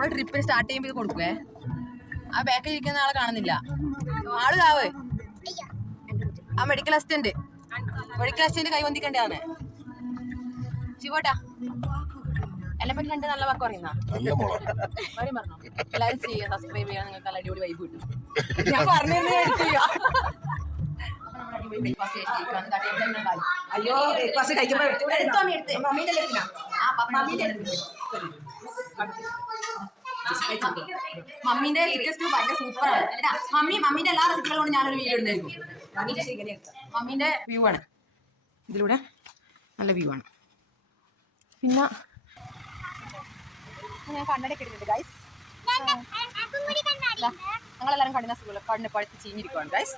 നമ്മൾ ട്രിപ്പിന് സ്റ്റാർട്ട് ചെയ്യുമ്പോൾ കൊടുക്കുവേ. ആ ബാക്കിൽ ഇരിക്കുന്ന ആളെ കാണുന്നില്ല. ആള് കാവ് ആ മെഡിക്കൽ അസിസ്റ്റന്റ് കൈ വന്നിക്കണ്ടാണ്. ശിവോട്ടാ എന്നെ പറ്റി രണ്ട് നല്ല വാക്ക് പറയുന്ന പറഞ്ഞോ. എല്ലാവരും ചെയ്യുക, സബ്സ്ക്രൈബ് ചെയ്യാൻ. നിങ്ങൾക്ക് നല്ല അടിപൊളി വൈബ് കിട്ടും. ഞാൻ പറഞ്ഞു അയ്യോ ബ്രേക്ക്ഫാസ്റ്റ് കഴിക്കുമ്പോൾ മമ്മീന്റെ ലേറ്റസ്റ്റ് ഭയങ്കര സൂപ്പറാണ്. മമ്മീന്റെ എല്ലാ റെസിപ്പികളും കൊണ്ട് ഞാനൊരു വീഡിയോ ഇടുന്നതായിരിക്കും. മമ്മീന്റെ വ്യൂ ആണ് ഇതിലൂടെ, നല്ല വ്യൂ ആണ്. പിന്നെ ഞാൻ കണ്ണടയൊക്കെ ഇടുന്നുണ്ട് ഗൈസ്. ഞങ്ങളെല്ലാവരും കണ്ണിന സുഖം കണ്ണ് പഴുത്ത് ചീഞ്ഞിരിക്കുവാണ് ഗൈസ്.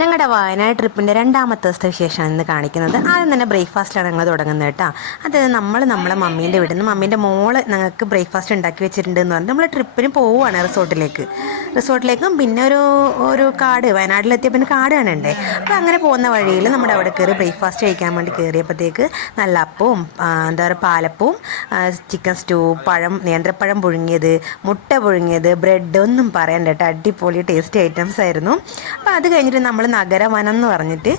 ഞങ്ങളുടെ വയനാട് ട്രിപ്പിൻ്റെ രണ്ടാമത്തെ ദിവസത്തെ വിശേഷമാണ് ഇന്ന് കാണിക്കുന്നത്. ആദ്യം തന്നെ ബ്രേക്ക്ഫാസ്റ്റിലാണ് ഞങ്ങൾ തുടങ്ങുന്നത് കേട്ടോ. അതായത് നമ്മളെ മമ്മീൻ്റെ വീട്ടിൽ നിന്ന് മമ്മീൻ്റെ മോള് ഞങ്ങൾക്ക് ബ്രേക്ക്ഫാസ്റ്റ് ഉണ്ടാക്കി വെച്ചിട്ടുണ്ട് എന്ന് പറഞ്ഞിട്ട് നമ്മൾ ട്രിപ്പിന് പോവുകയാണ് റിസോർട്ടിലേക്കും. പിന്നെ ഒരു കാട്, വയനാട്ടിലെത്തിയ പിന്നെ കാട് കാണണ്ടേ. അപ്പോൾ അങ്ങനെ പോകുന്ന വഴിയിൽ നമ്മുടെ അവിടെ കയറി ബ്രേക്ക്ഫാസ്റ്റ് കഴിക്കാൻ വേണ്ടി കയറിയപ്പോഴത്തേക്ക് നല്ല അപ്പവും എന്താ പറയുക പാലപ്പവും ചിക്കൻ സ്റ്റൂ, നേന്ത്രപ്പഴം പുഴുങ്ങിയത്, മുട്ട പുഴുങ്ങിയത്, ബ്രെഡ്, ഒന്നും പറയണ്ട കേട്ടോ. അടിപൊളി ടേസ്റ്റി ഐറ്റംസ് ആയിരുന്നു. അപ്പോൾ അത് കഴിഞ്ഞിട്ട് നമ്മൾ നഗരവനം എന്ന് പറഞ്ഞിട്ട്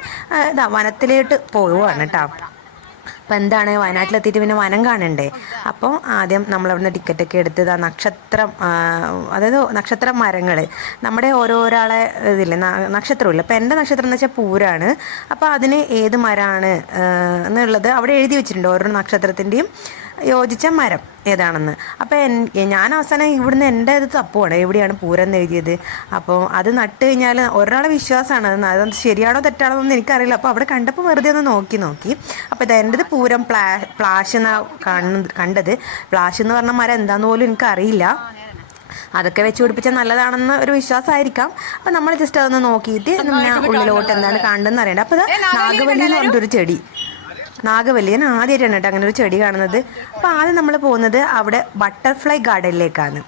വനത്തിലോട്ട് പോവുകയാണ് കേട്ടോ. അപ്പോൾ എന്താണ് വയനാട്ടിലെത്തിയിട്ട് പിന്നെ വനം കാണണ്ടേ. അപ്പോൾ ആദ്യം നമ്മളവിടുന്ന് ടിക്കറ്റൊക്കെ എടുത്ത് നക്ഷത്രം, അതായത് നക്ഷത്ര മരങ്ങൾ, നമ്മുടെ ഓരോരാളെ ഇതില്ലേ നക്ഷത്രമില്ല. അപ്പോൾ എൻ്റെ നക്ഷത്രം എന്ന് വെച്ചാൽ പൂരാണ്. അപ്പോൾ അതിന് ഏത് മരമാണ് എന്നുള്ളത് അവിടെ എഴുതി വെച്ചിട്ടുണ്ട്, ഓരോ നക്ഷത്രത്തിൻ്റെയും യോജിച്ച മരം ഏതാണെന്ന്. അപ്പോൾ ഞാൻ അവസാനം ഇവിടുന്ന് എൻ്റെ ഇത് തപ്പുവാണ്, എവിടെയാണ് പൂരം എന്ന് എഴുതിയത്. അപ്പോൾ അത് നട്ട് കഴിഞ്ഞാൽ ഒരാളെ വിശ്വാസമാണ്, അത് ശരിയാണോ തെറ്റാണോ എന്ന് എനിക്കറിയില്ല. അപ്പോൾ അവിടെ കണ്ടപ്പോൾ വെറുതെ ഒന്ന് നോക്കി. അപ്പോൾ ഇത് എൻ്റെത് പൂരം പ്ലാഷ് എന്നാണ് കണ്ടത്. പ്ലാഷ് എന്ന് പറഞ്ഞ മരം എന്താണെന്ന് പോലും എനിക്കറിയില്ല. അതൊക്കെ വെച്ച് പിടിപ്പിച്ചാൽ നല്ലതാണെന്ന് ഒരു വിശ്വാസമായിരിക്കാം. അപ്പം നമ്മൾ ജസ്റ്റ് അതൊന്ന് നോക്കിയിട്ട് പിന്നെ ഉള്ളിലോട്ട് എന്താണ് കാണുന്നതെന്ന് അറിയണ്ട. അപ്പോൾ ഇത് നാഗവല്ലി എന്ന് പറഞ്ഞിട്ടൊരു ചെടി, നാഗവല്ലി ഞാൻ ആദ്യമായിട്ടാണ് കേട്ടോ അങ്ങനെ ഒരു ചെടി കാണുന്നത്. അപ്പോൾ ആദ്യം നമ്മൾ പോകുന്നത് അവിടെ ബട്ടർഫ്ലൈ ഗാർഡനിലേക്കാണ്.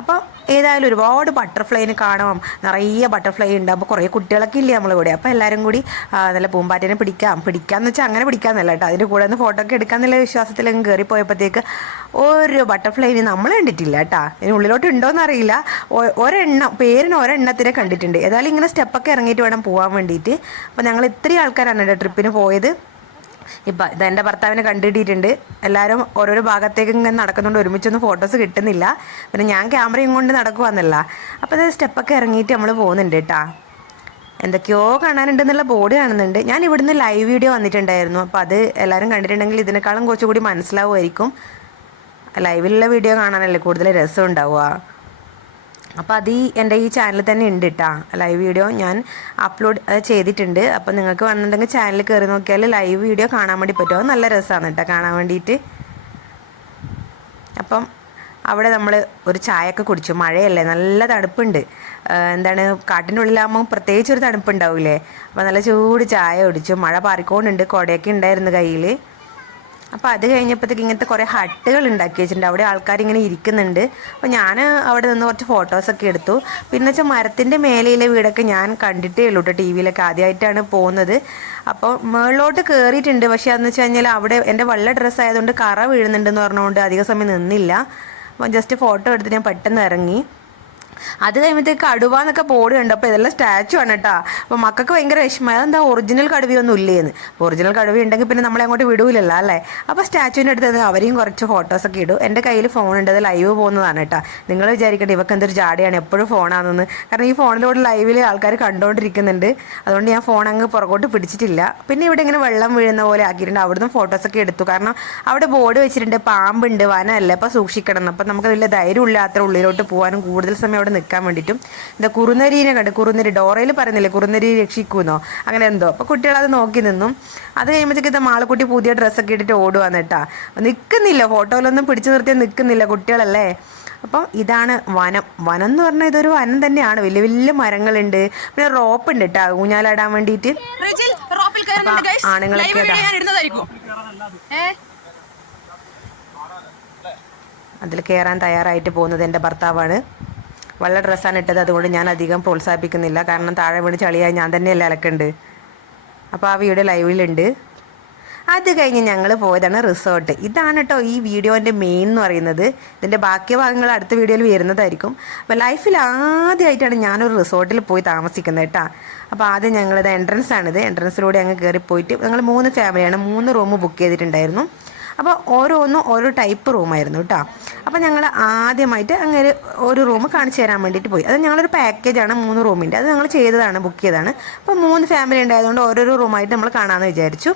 അപ്പോൾ ഏതായാലും ഒരുപാട് ബട്ടർഫ്ലൈനെ കാണാം, നിറയെ ബട്ടർഫ്ലൈ ഉണ്ട്. അപ്പോൾ കുറേ കുട്ടികളൊക്കെ ഇല്ലേ നമ്മളിവിടെ. അപ്പോൾ എല്ലാവരും കൂടി നല്ല പൂമ്പാറ്റേനെ പിടിക്കാമെന്ന് വെച്ചാൽ അങ്ങനെ പിടിക്കാമെന്നല്ല കേട്ടോ, അതിൻ്റെ കൂടെ ഒന്ന് ഫോട്ടോ ഒക്കെ എടുക്കാമെന്നുള്ള വിശ്വാസത്തിലങ്ങ് കയറിപ്പോയപ്പോഴത്തേക്ക് ഒരു ബട്ടർഫ്ലൈനെ നമ്മൾ കണ്ടിട്ടില്ല കേട്ടോ. ഇതിന് ഉള്ളിലോട്ട് ഉണ്ടോയെന്ന് അറിയില്ല. പേരിന് ഒരെണ്ണത്തിനെ കണ്ടിട്ടുണ്ട്. ഏതായാലും ഇങ്ങനെ സ്റ്റെപ്പൊക്കെ ഇറങ്ങിയിട്ട് വേണം പോകാൻ വേണ്ടിയിട്ട്. അപ്പോൾ ഞങ്ങൾ ഇത്രയും ആൾക്കാരാണ് കേട്ടോ ട്രിപ്പിന് പോയത്. ഇപ്പം ഇതെൻ്റെ ഭർത്താവിനെ കണ്ടിട്ടിട്ടുണ്ട്. എല്ലാവരും ഓരോരോ ഭാഗത്തേക്ക് ഇങ്ങനെ നടക്കുന്നുണ്ട്, ഒരുമിച്ചൊന്നും ഫോട്ടോസ് കിട്ടുന്നില്ല. പിന്നെ ഞാൻ ക്യാമറയും കൊണ്ട് നടക്കുവാന്നല്ല. അപ്പോൾ ഇത് സ്റ്റെപ്പൊക്കെ ഇറങ്ങിയിട്ട് നമ്മൾ പോകുന്നുണ്ട് കേട്ടോ. എന്തൊക്കെയോ കാണാനുണ്ടെന്നുള്ള ബോർഡ് കാണുന്നുണ്ട്. ഞാൻ ഇവിടുന്ന് ലൈവ് വീഡിയോ വന്നിട്ടുണ്ടായിരുന്നു. അപ്പോൾ അത് എല്ലാവരും കണ്ടിട്ടുണ്ടെങ്കിൽ ഇതിനേക്കാളും കുറച്ചുകൂടി മനസ്സിലാവുമായിരിക്കും. ലൈവിലുള്ള വീഡിയോ കാണാനല്ലേ കൂടുതൽ രസം ഉണ്ടാവുക. അപ്പോൾ അത് എൻ്റെ ഈ ചാനലിൽ തന്നെ ഉണ്ട് കേട്ടോ. ലൈവ് വീഡിയോ ഞാൻ അപ്ലോഡ് ചെയ്തിട്ടുണ്ട്. അപ്പോൾ നിങ്ങൾക്ക് വന്നിട്ടുണ്ടെങ്കിൽ ചാനലിൽ കയറി നോക്കിയാൽ ലൈവ് വീഡിയോ കാണാൻ വേണ്ടി പറ്റും. അത് നല്ല രസമാണ് കേട്ടോ കാണാൻ വേണ്ടിയിട്ട്. അപ്പം അവിടെ നമ്മൾ ഒരു ചായയൊക്കെ കുടിച്ചു. മഴയല്ലേ, നല്ല തണുപ്പുണ്ട്. എന്താണ് കാട്ടിൻ്റെ ഉള്ളിലാകുമ്പോൾ പ്രത്യേകിച്ച് ഒരു തണുപ്പുണ്ടാവില്ലേ. അപ്പോൾ നല്ല ചൂട് ചായ കുടിച്ചു. മഴ പാറിക്കൊണ്ടുണ്ട്, കുടയൊക്കെ ഉണ്ടായിരുന്നു കയ്യിൽ. അപ്പോൾ അത് കഴിഞ്ഞപ്പോഴത്തേക്ക് ഇങ്ങനത്തെ കുറേ ഹട്ടുകൾ ഉണ്ടാക്കി വെച്ചിട്ടുണ്ട്. അവിടെ ആൾക്കാരിങ്ങനെ ഇരിക്കുന്നുണ്ട്. അപ്പോൾ ഞാൻ അവിടെ നിന്ന് കുറച്ച് ഫോട്ടോസൊക്കെ എടുത്തു. പിന്നെ വെച്ചാൽ മരത്തിൻ്റെ മേലെയിലെ വീടൊക്കെ ഞാൻ കണ്ടിട്ടേ ഉള്ളൂ കേട്ടോ, ടി വിയിലൊക്കെ ആദ്യമായിട്ടാണ് പോകുന്നത്. അപ്പോൾ മുകളിലോട്ട് കയറിയിട്ടുണ്ട്. പക്ഷേ അതെന്ന് വെച്ച് കഴിഞ്ഞാൽ അവിടെ എൻ്റെ വെള്ള ഡ്രസ്സ് ആയതുകൊണ്ട് കറ വീഴുന്നുണ്ടെന്ന് പറഞ്ഞുകൊണ്ട് അധിക സമയം നിന്നില്ല. അപ്പോൾ ജസ്റ്റ് ഫോട്ടോ എടുത്ത് ഞാൻ പെട്ടെന്ന് ഇറങ്ങി. അത് കഴിയുമ്പോഴത്തേക്ക് കടുവ എന്നൊക്കെ ബോർഡ് കണ്ടു. അപ്പോൾ ഇതെല്ലാം സ്റ്റാച്ചു ആണ് കേട്ടോ. അപ്പോൾ മക്കൾക്ക് ഭയങ്കര വിഷമം, അതെന്താ ഒറിജിനൽ കടുവയൊന്നും ഇല്ലേന്ന്. ഒറിജിനൽ കടുവ ഉണ്ടെങ്കിൽ പിന്നെ നമ്മളെ അങ്ങോട്ട് വിടൂലല്ലോ അല്ലേ. അപ്പോൾ സ്റ്റാച്ചുവിൻ്റെ അടുത്ത് അവരെയും കുറച്ച് ഫോട്ടോസൊക്കെ ഇടും. എൻ്റെ കയ്യിൽ ഫോണുണ്ട്, അത് ലൈവ് പോകുന്നതാണ് കേട്ടോ. നിങ്ങൾ വിചാരിക്കട്ടെ ഇവർക്ക് എന്തൊരു ജാടിയാണ്, എപ്പോഴും ഫോണാണെന്ന്. കാരണം ഈ ഫോണിലൂടെ ലൈവിൽ ആൾക്കാർ കണ്ടുകൊണ്ടിരിക്കുന്നുണ്ട്. അതുകൊണ്ട് ഞാൻ ഫോൺ അങ്ങ് പുറകോട്ട് പിടിച്ചിട്ടില്ല. പിന്നെ ഇവിടെ ഇങ്ങനെ വെള്ളം വീഴുന്ന പോലെ ആക്കിയിട്ടുണ്ട്. അവിടുന്ന് ഫോട്ടോസൊക്കെ എടുത്തു. കാരണം അവിടെ ബോർഡ് വെച്ചിട്ടുണ്ട്, പാമ്പുണ്ട്, വനമല്ലേ, അപ്പോൾ സൂക്ഷിക്കണം. അപ്പം നമുക്ക് വലിയ ധൈര്യമില്ല അത്ര ഉള്ളിലോട്ട് പോകാനും കൂടുതൽ സമയം അവിടെ നിൽക്കാൻ വേണ്ടിയിട്ടും. എന്താ കുറുനരീനെ കണ്ട്, കുറുനരി ഡോറയിൽ പറയുന്നില്ലേ കുറുനരി രക്ഷിക്കുമെന്നോ അങ്ങനെ എന്തോ. അപ്പോൾ കുട്ടികളത് നോക്കി നിന്നും. അത് കഴിയുമ്പോഴത്തേക്ക് ഇത് മാളക്കുട്ടി പുതിയ ഡ്രസ്സൊക്കെ ഇട്ടിട്ട് ഓടുവാന്ന് കേട്ടാ. നിൽക്കുന്നില്ല, ഫോട്ടോയിലൊന്നും പിടിച്ചു നിർത്തിയാൽ നിൽക്കുന്നില്ല, കുട്ടികളല്ലേ. അപ്പം ഇതാണ് വനം എന്ന് പറഞ്ഞാൽ ഇതൊരു വനം തന്നെയാണ്. വലിയ വലിയ മരങ്ങളുണ്ട്. പിന്നെ റോപ്പ് ഉണ്ട് കേട്ടോ ഊഞ്ഞാലാടാൻ വേണ്ടിയിട്ട്. ആണുങ്ങളൊക്കെ അതിൽ കയറാൻ തയ്യാറായിട്ട് പോകുന്നത് എൻ്റെ ഭർത്താവാണ്. വെള്ള ഡ്രസ്സാണ് ഇട്ടത്, അതുകൊണ്ട് ഞാൻ അധികം പ്രോത്സാഹിപ്പിക്കുന്നില്ല. കാരണം താഴെ വീണ് ചളിയായി ഞാൻ തന്നെയല്ലേ അലക്കുണ്ട്. അപ്പോൾ ആ വീഡിയോ ലൈവിലുണ്ട്. അത് കഴിഞ്ഞ് ഞങ്ങൾ പോയതാണ് റിസോർട്ട്. ഇതാണ് കേട്ടോ ഈ വീഡിയോൻ്റെ മെയിൻ എന്ന് പറയുന്നത്. ഇതിൻ്റെ ബാക്കി ഭാഗങ്ങൾ അടുത്ത വീഡിയോയിൽ വരുന്നതായിരിക്കും. അപ്പോൾ ലൈഫിൽ ആദ്യമായിട്ടാണ് ഞാനൊരു റിസോർട്ടിൽ പോയി താമസിക്കുന്നത് കേട്ടോ. അപ്പോൾ ആദ്യം ഞങ്ങളിത് എൻട്രൻസാണിത്. എൻട്രൻസിലൂടെ അങ്ങ് കയറിപ്പോയിട്ട് ഞങ്ങൾ 3 ഫാമിലിയാണ്, 3 റൂം ബുക്ക് ചെയ്തിട്ടുണ്ടായിരുന്നു. അപ്പോൾ ഓരോന്നും ഓരോ ടൈപ്പ് റൂമായിരുന്നു കേട്ടോ. അപ്പോൾ ഞങ്ങൾ ആദ്യമായിട്ട് അങ്ങനെ ഒരു റൂം കാണിച്ചു തരാൻ വേണ്ടിയിട്ട് പോയി. അത് ഞങ്ങളൊരു പാക്കേജാണ് 3 റൂമിൻ്റെ, അത് ഞങ്ങൾ ചെയ്തതാണ്, ബുക്ക് ചെയ്തതാണ്. അപ്പോൾ 3 ഫാമിലി ഉണ്ടായതുകൊണ്ട് ഓരോരോ റൂമായിട്ട് നമ്മൾ കാണാമെന്ന് വിചാരിച്ചു.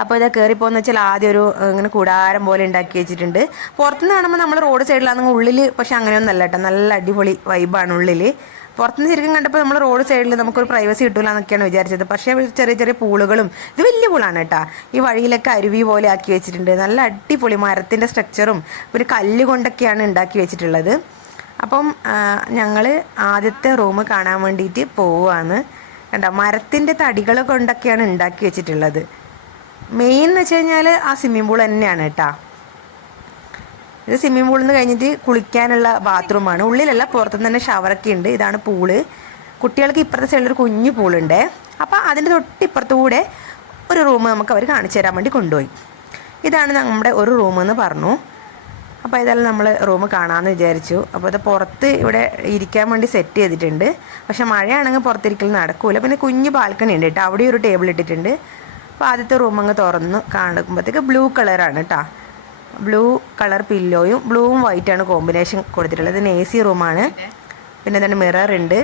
അപ്പോൾ ഇത് കയറിപ്പോന്ന് വെച്ചാൽ ആദ്യം ഒരു ഇങ്ങനെ കൂടാരം പോലെ ഉണ്ടാക്കി വെച്ചിട്ടുണ്ട്. പുറത്തുനിന്ന് കാണുമ്പോൾ നമ്മൾ റോഡ് സൈഡിലാണെങ്കിൽ ഉള്ളിൽ പക്ഷെ അങ്ങനെയൊന്നും അല്ല കേട്ടോ, നല്ല അടിപൊളി വൈബാണ് ഉള്ളിൽ. പുറത്തുനിന്ന് ശരിക്കും കണ്ടപ്പോൾ നമ്മൾ റോഡ് സൈഡിൽ നമുക്കൊരു പ്രൈവസി കിട്ടില്ല എന്നൊക്കെയാണ് വിചാരിച്ചത്. പക്ഷേ ചെറിയ ചെറിയ പൂളുകളും, ഇത് വലിയ പൂളാണ് കേട്ടോ. ഈ വഴിയിലൊക്കെ അരുവി പോലെ ആക്കി വെച്ചിട്ടുണ്ട്. നല്ല അടിപൊളി മരത്തിൻ്റെ സ്ട്രക്ചറും ഒരു കല്ല് കൊണ്ടൊക്കെയാണ് ഉണ്ടാക്കി വെച്ചിട്ടുള്ളത്. അപ്പം ഞങ്ങൾ ആദ്യത്തെ റൂം കാണാൻ വേണ്ടിയിട്ട് പോവുകയാണ്. കണ്ടോ, മരത്തിൻ്റെ തടികൾ കൊണ്ടൊക്കെയാണ് ഉണ്ടാക്കി വെച്ചിട്ടുള്ളത്. മെയിൻ എന്ന് വെച്ച് കഴിഞ്ഞാൽ ആ സ്വിമ്മിംഗ് പൂൾ തന്നെയാണ് കേട്ടോ. ഇത് സ്വിമ്മിംഗ് പൂളിൽ നിന്ന് കഴിഞ്ഞിട്ട് കുളിക്കാനുള്ള ബാത്റൂമാണ്. ഉള്ളിലല്ല, പുറത്തുനിന്ന് തന്നെ ഷവറൊക്കെ ഉണ്ട്. ഇതാണ് പൂള്. കുട്ടികൾക്ക് ഇപ്പുറത്തെ സൈഡിലൊരു കുഞ്ഞു പൂളുണ്ട്. അപ്പോൾ അതിൻ്റെ തൊട്ടിപ്പുറത്തുകൂടെ ഒരു റൂം നമുക്ക് അവർ കാണിച്ചു തരാൻ വേണ്ടി കൊണ്ടുപോയി. ഇതാണ് നമ്മുടെ ഒരു റൂമെന്ന് പറഞ്ഞു. അപ്പോൾ ഇതെല്ലാം നമ്മൾ റൂം കാണാമെന്ന് വിചാരിച്ചു. അപ്പോൾ ഇത് പുറത്ത് ഇവിടെ ഇരിക്കാൻ വേണ്ടി സെറ്റ് ചെയ്തിട്ടുണ്ട്. പക്ഷേ മഴയാണെങ്കിൽ പുറത്തിരിക്കൽ നടക്കില്ല. പിന്നെ കുഞ്ഞു ബാൽക്കണി ഉണ്ട് കേട്ടോ, അവിടെ ഒരു ടേബിൾ ഇട്ടിട്ടുണ്ട്. അപ്പോൾ ആദ്യത്തെ റൂം അങ്ങ് തുറന്ന് കാണുമ്പോഴത്തേക്ക് ബ്ലൂ കളറാണ് കേട്ടോ. ബ്ലൂ കളർ പില്ലോയും ബ്ലൂവും വൈറ്റാണ് കോമ്പിനേഷൻ കൊടുത്തിട്ടുള്ളത്. ഇതിന് AC റൂമാണ്. പിന്നെ എന്താണ് മിറർ ഉണ്ട്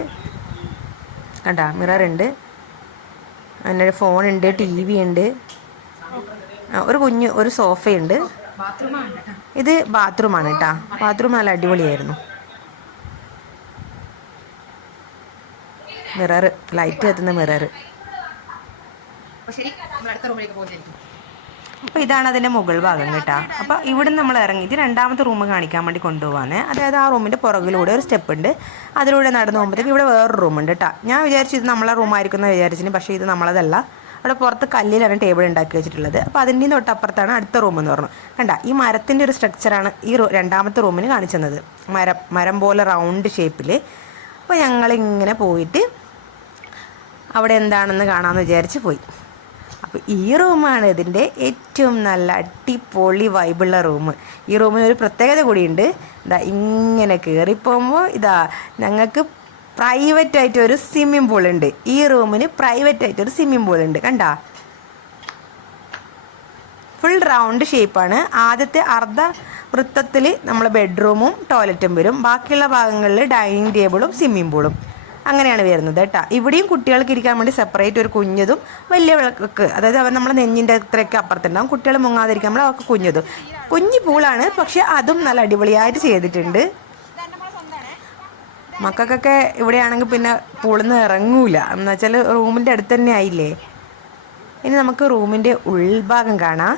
കണ്ടോ, മിറർ ഉണ്ട്. പിന്നെ ഫോണുണ്ട്, TV ഉണ്ട്, ഒരു ഒരു സോഫയുണ്ട്. ഇത് ബാത്റൂമാണ് കേട്ടോ. ബാത്റൂം നല്ല അടിപൊളിയായിരുന്നു. മിറർ, ലൈറ്റ് കത്തുന്ന മിറർ. അപ്പോൾ ഇതാണ് അതിൻ്റെ മുകൾ ഭാഗം കേട്ടോ. അപ്പോൾ ഇവിടെ നമ്മൾ ഇറങ്ങിയിട്ട് രണ്ടാമത്തെ റൂം കാണിക്കാൻ വേണ്ടി കൊണ്ടുപോകാൻ. അതായത് ആ റൂമിൻ്റെ പുറകിലൂടെ ഒരു സ്റ്റെപ്പ് ഉണ്ട്. അതിലൂടെ നടന്നു പോകുമ്പോഴത്തേക്ക് ഇവിടെ വേറൊരു റൂമുണ്ട് കേട്ടോ. ഞാൻ വിചാരിച്ചു ഇത് നമ്മളെ റൂമായിരിക്കുന്ന വിചാരിച്ചിന്, പക്ഷേ ഇത് നമ്മളതല്ല. അവിടെ പുറത്ത് കല്ലിലാണ് ടേബിൾ ഉണ്ടാക്കി വെച്ചിട്ടുള്ളത്. അപ്പോൾ അതിൻ്റെ തൊട്ടപ്പുറത്താണ് അടുത്ത റൂം എന്ന് പറഞ്ഞു. കണ്ട, ഈ മരത്തിൻ്റെ ഒരു സ്ട്രക്ചറാണ് ഈ രണ്ടാമത്തെ റൂമിന് കാണിച്ചത്. മരം പോലെ റൗണ്ട് ഷേപ്പിൽ. അപ്പോൾ ഞങ്ങളിങ്ങനെ പോയിട്ട് അവിടെ എന്താണെന്ന് കാണാമെന്ന് വിചാരിച്ച് പോയി. അപ്പോൾ ഈ റൂമാണ് ഇതിൻ്റെ ഏറ്റവും നല്ല അടിപൊളി വൈബുള്ള റൂം. ഈ റൂമിന് ഒരു പ്രത്യേകത കൂടിയുണ്ട്. ഇതാ ഇങ്ങനെ കയറിപ്പോകുമ്പോൾ ഇതാ ഞങ്ങൾക്ക് പ്രൈവറ്റായിട്ട് ഒരു സ്വിമ്മിംഗ് പൂളുണ്ട്. ഈ റൂമിന് പ്രൈവറ്റായിട്ടൊരു സ്വിമ്മിംഗ് പൂളുണ്ട്. കണ്ടാ, ഫുൾ റൗണ്ട് ഷേപ്പാണ്. ആദ്യത്തെ അർദ്ധ വൃത്തത്തിൽ നമ്മളെ ബെഡ്റൂമും ടോയ്ലറ്റും വരും. ബാക്കിയുള്ള ഭാഗങ്ങളിൽ ഡൈനിങ് ടേബിളും സ്വിമ്മിംഗ് പൂളും അങ്ങനെയാണ് വരുന്നത് കേട്ടോ. ഇവിടെയും കുട്ടികൾക്ക് ഇരിക്കാൻ വേണ്ടി സെപ്പറേറ്റ് ഒരു കുഞ്ഞതും വലിയ വിളക്ക്, അതായത് അവർ നമ്മളെ നെഞ്ഞിൻ്റെ അത്രയൊക്കെ അപ്പുറത്തുണ്ടാവും. കുട്ടികൾ മുങ്ങാതിരിക്കാൻ നമ്മൾ അവർക്ക് കുഞ്ഞതും. കുഞ്ഞു പൂളാണ്, പക്ഷെ അതും നല്ല അടിപൊളിയായിട്ട് ചെയ്തിട്ടുണ്ട്. മക്കൾക്കൊക്കെ ഇവിടെയാണെങ്കിൽ പിന്നെ പൂളിൽ നിന്ന് ഇറങ്ങൂല, എന്ന് വെച്ചാൽ റൂമിൻ്റെ അടുത്ത് തന്നെ ആയില്ലേ. ഇനി നമുക്ക് റൂമിൻ്റെ ഉൾഭാഗം കാണാം.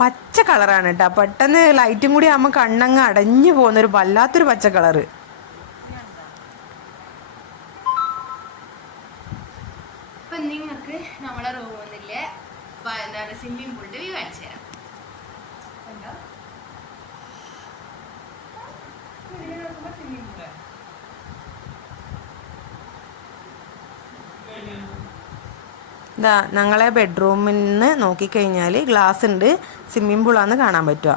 പച്ച കളറാണ് കേട്ടോ. പെട്ടെന്ന് ലൈറ്റും കൂടി ആകുമ്പോൾ കണ്ണങ്ങ് അടഞ്ഞു പോകുന്നൊരു വല്ലാത്തൊരു പച്ച കളറ്. നിങ്ങൾക്ക് നമ്മളെ റൂമിലെ എന്താണ് സ്വിമ്മിംഗ് പൂളിന്റെ വ്യൂ കാണിച്ചു തരാം. ഇതാ ഞങ്ങളെ ബെഡ്റൂമിൽ നിന്ന് നോക്കിക്കഴിഞ്ഞാൽ ഗ്ലാസ് ഉണ്ട്, സ്വിമ്മിംഗ് പൂളാന്ന് കാണാൻ പറ്റുക.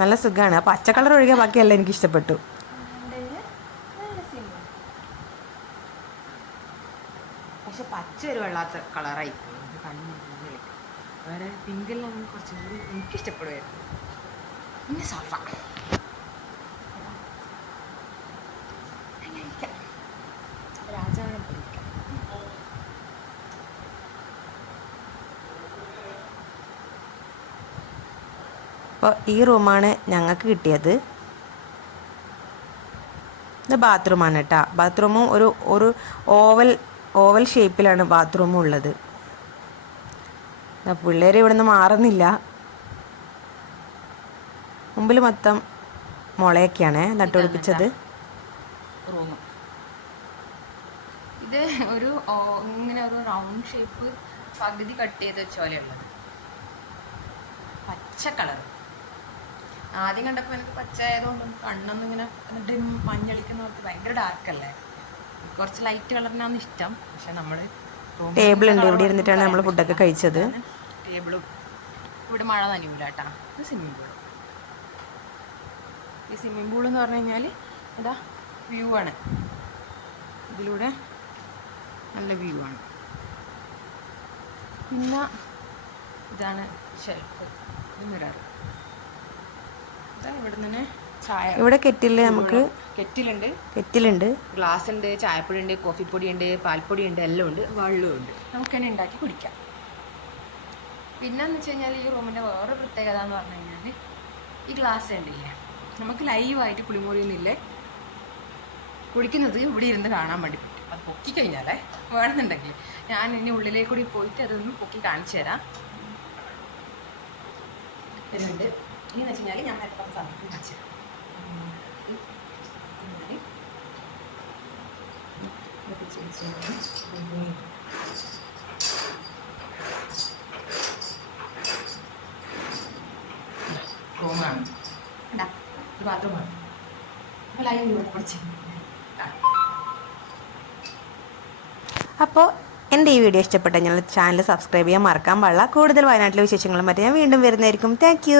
നല്ല സുഖമാണ്. പച്ച കളർ ഒഴികെ ബാക്കിയെല്ലാം എനിക്ക് ഇഷ്ടപ്പെട്ടു. പക്ഷെ പച്ച ഒരു വെള്ളാത്ത കളറായി വേറെ പിങ്കെല്ലാം കുറച്ചും കൂടി എനിക്കിഷ്ടപ്പെടുമായിരുന്നു. പിന്നെ സോഫ രാജാവിനെ പോയിരിക്കാം. അപ്പോൾ ഈ റൂമാണ് ഞങ്ങൾക്ക് കിട്ടിയത്. ഇത് ബാത്റൂമാണ് കേട്ടോ. ബാത്റൂമും ഒരു ഓവൽ ഷേപ്പിലാണ് ബാത്റൂമും ഉള്ളത്. പിള്ളേർ ഇവിടെ നിന്ന് മാറുന്നില്ല. മുമ്പിൽ മൊത്തം മുളയൊക്കെയാണ് നട്ടുപിടിപ്പിച്ചത്. റൂം ഇത് ഇങ്ങനെ ഒരു റൗണ്ട് ഷേപ്പ് പകുതി കട്ട് ചെയ്ത് വെച്ച പോലെയുള്ളത് പച്ച കളർ. ആദ്യം കണ്ടപ്പോൾ എനിക്ക് പച്ച ആയതുകൊണ്ട് കണ്ണൊന്നും ഇങ്ങനെ മഞ്ഞളിക്കുന്ന ഭയങ്കര ഡാർക്കല്ലേ. കുറച്ച് ലൈറ്റ് കളറിനാണ് ഇഷ്ടം. പക്ഷെ നമ്മൾ ടേബിൾ ഉണ്ട്, ഇവിടെ ഇരുന്നിട്ടാണ് നമ്മൾ ഫുഡൊക്കെ കഴിച്ചത്. ടേബിളും ഇവിടെ മഴ നനയൂല കേട്ടാ. ഇത് സ്വിമ്മിംഗ് പൂൾ. ഈ സ്വിമ്മിംഗ് പൂൾ എന്ന് പറഞ്ഞു കഴിഞ്ഞാൽ ഇതാ വ്യൂ ആണ്, ഇതിലൂടെ നല്ല വ്യൂ ആണ്. പിന്നെ ഇതാണ് ഷെൽഫ്, മിറർ. ഇതാ ഇവിടെ തന്നെ ചായ, ഇവിടെ കെറ്റില് നമുക്ക് കെറ്റിലുണ്ട്, ഗ്ലാസ് ഉണ്ട്, ചായപ്പൊടി ഉണ്ട്, കോഫിപ്പൊടി ഉണ്ട്, പാൽപ്പൊടി ഉണ്ട്, എല്ലാം ഉണ്ട്, വെള്ളവും ഉണ്ട്. നമുക്ക് തന്നെ ഉണ്ടാക്കി കുടിക്കാം. പിന്നെന്ന് വെച്ച് കഴിഞ്ഞാൽ ഈ റൂമിൻ്റെ വേറെ പ്രത്യേകത എന്ന് പറഞ്ഞു കഴിഞ്ഞാൽ ഈ ഗ്ലാസ് ഉണ്ടില്ലേ, നമുക്ക് ലൈവായിട്ട് കുളിമുറിയൊന്നുമില്ലേ കുടിക്കുന്നത് ഇവിടെ ഇരുന്ന് കാണാൻ വേണ്ടി പറ്റും. അത് പൊക്കി കഴിഞ്ഞാലേ വേണമെന്നുണ്ടെങ്കിൽ ഞാൻ ഇനി ഉള്ളിലേക്ക് കൂടി പോയിട്ട് അതൊന്ന് പൊക്കി കാണിച്ചു തരാം. വരുന്നുണ്ട്. ഇനിയെന്ന് വെച്ച് കഴിഞ്ഞാൽ ഞാൻ എത്ര സമയത്ത് കാണിച്ചു തരാം. റൂമാണ്, ബാത്റൂമാണ്. അപ്പോൾ എൻ്റെ ഈ വീഡിയോ ഇഷ്ടപ്പെട്ട ഞങ്ങൾ ചാനൽ സബ്സ്ക്രൈബ് ചെയ്യാൻ മറക്കാൻ പാടില്ല. കൂടുതൽ വയനാട്ടിലെ വിശേഷങ്ങളും മറ്റും ഞാൻ വീണ്ടും വരുന്നതായിരിക്കും. താങ്ക്